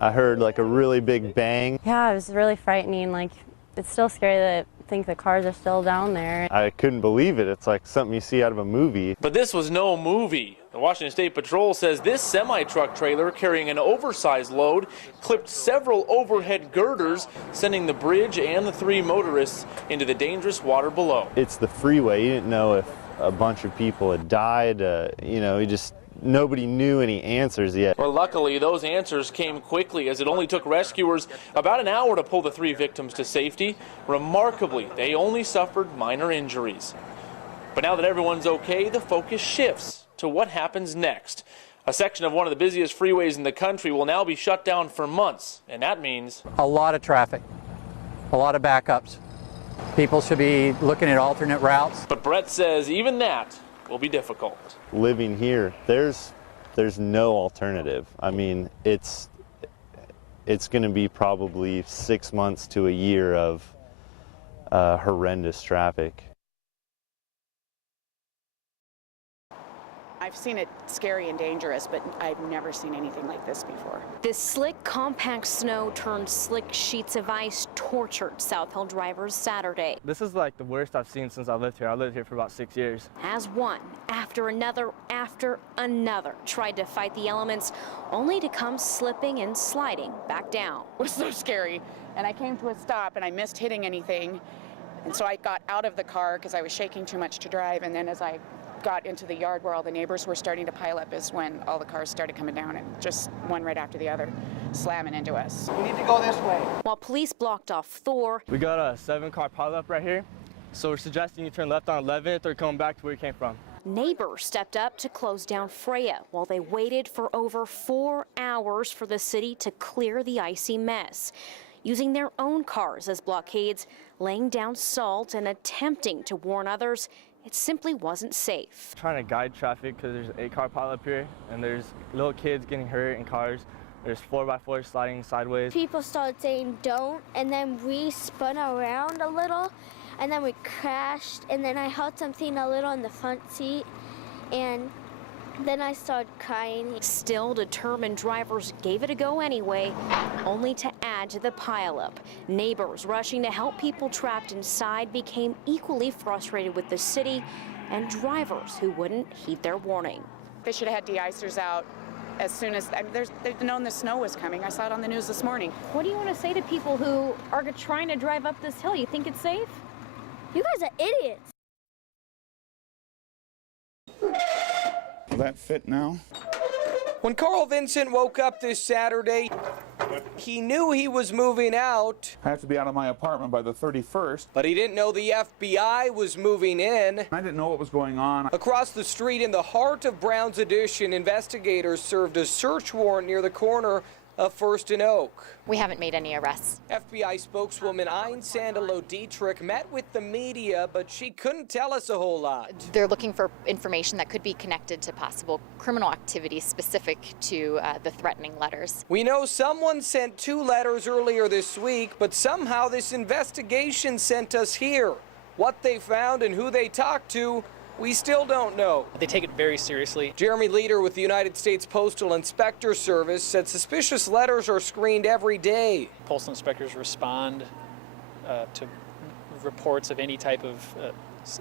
I heard like a really big bang. Yeah, it was really frightening. Like, it's still scary to think the cars are still down there. I couldn't believe it. It's like something you see out of a movie. But this was no movie. The Washington State Patrol says this semi-truck trailer carrying an oversized load clipped several overhead girders, sending the bridge and the 3 motorists into the dangerous water below. It's the freeway. You didn't know if a bunch of people had died. You know, nobody knew any answers yet. Well, luckily, those answers came quickly, as it only took rescuers about an hour to pull the 3 victims to safety. Remarkably, they only suffered minor injuries. But now that everyone's okay, the focus shifts to what happens next. A section of one of the busiest freeways in the country will now be shut down for months, and that means a lot of traffic, a lot of backups. People should be looking at alternate routes. But Brett says even that will be difficult. Living here, there's no alternative. I mean, it's going to be probably 6 months to a year of horrendous traffic. I've seen it scary and dangerous, but I've never seen anything like this before. This slick, compact snow turned slick sheets of ice tortured South Hill drivers Saturday. This is like the worst I've seen since I lived here. I lived here for about 6 years. As one after another tried to fight the elements, only to come slipping and sliding back down. It was so scary. And I came to a stop and I missed hitting anything. And so I got out of the car because I was shaking too much to drive. And then as I got into the yard where all the neighbors were starting to pile up is when all the cars started coming down, and just one right after the other slamming into us. We need to go this way. While police blocked off Thor. We got a 7-car pileup right here, so we're suggesting you turn left on 11th or come back to where you came from. Neighbors stepped up to close down Freya while they waited for over 4 hours for the city to clear the icy mess, using their own cars as blockades, laying down salt and attempting to warn others it simply wasn't safe. Trying to guide traffic because there's an 8-car pileup here, and there's little kids getting hurt in cars. There's 4x4s sliding sideways. People started saying don't, and then we spun around a little, and then we crashed, and then I held something a little in the front seat, and then I started crying. Still determined drivers gave it a go anyway, only to add to the pileup. Neighbors rushing to help people trapped inside became equally frustrated with the city and drivers who wouldn't heed their warning. They should have had de-icers out as soon as, they've known the snow was coming. I saw it on the news this morning. What do you want to say to people who are trying to drive up this hill? You think it's safe? You guys are idiots. Will that fit now? When Carl Vincent woke up this Saturday, he knew he was moving out. I have to be out of my apartment by the 31st. But he didn't know the FBI was moving in. I didn't know what was going on. Across the street in the heart of Brown's Addition, investigators served a search warrant near the corner of First and Oak. We haven't made any arrests. FBI spokeswoman Ein Sandalo Dietrich met with the media, but she couldn't tell us a whole lot. They're looking for information that could be connected to possible criminal activity specific to the threatening letters. We know someone sent 2 letters earlier this week, but somehow this investigation sent us here. What they found and who they talked to, we still don't know. They take it very seriously. Jeremy Leader with the United States Postal Inspector Service said suspicious letters are screened every day. Postal inspectors respond to reports of any type of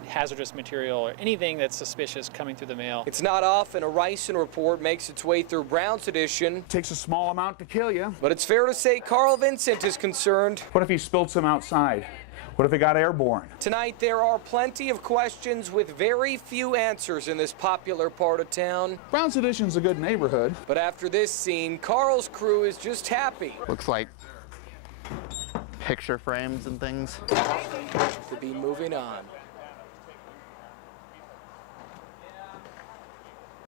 hazardous material or anything that's suspicious coming through the mail. It's not often a ricin report makes its way through Brown's Addition. It takes a small amount to kill you. But it's fair to say Carl Vincent is concerned. What if he spilled some outside? What if it got airborne? Tonight, there are plenty of questions with very few answers in this popular part of town. Brown's Addition's a good neighborhood. But after this scene, Carl's crew is just happy. Looks like picture frames and things. To be moving on.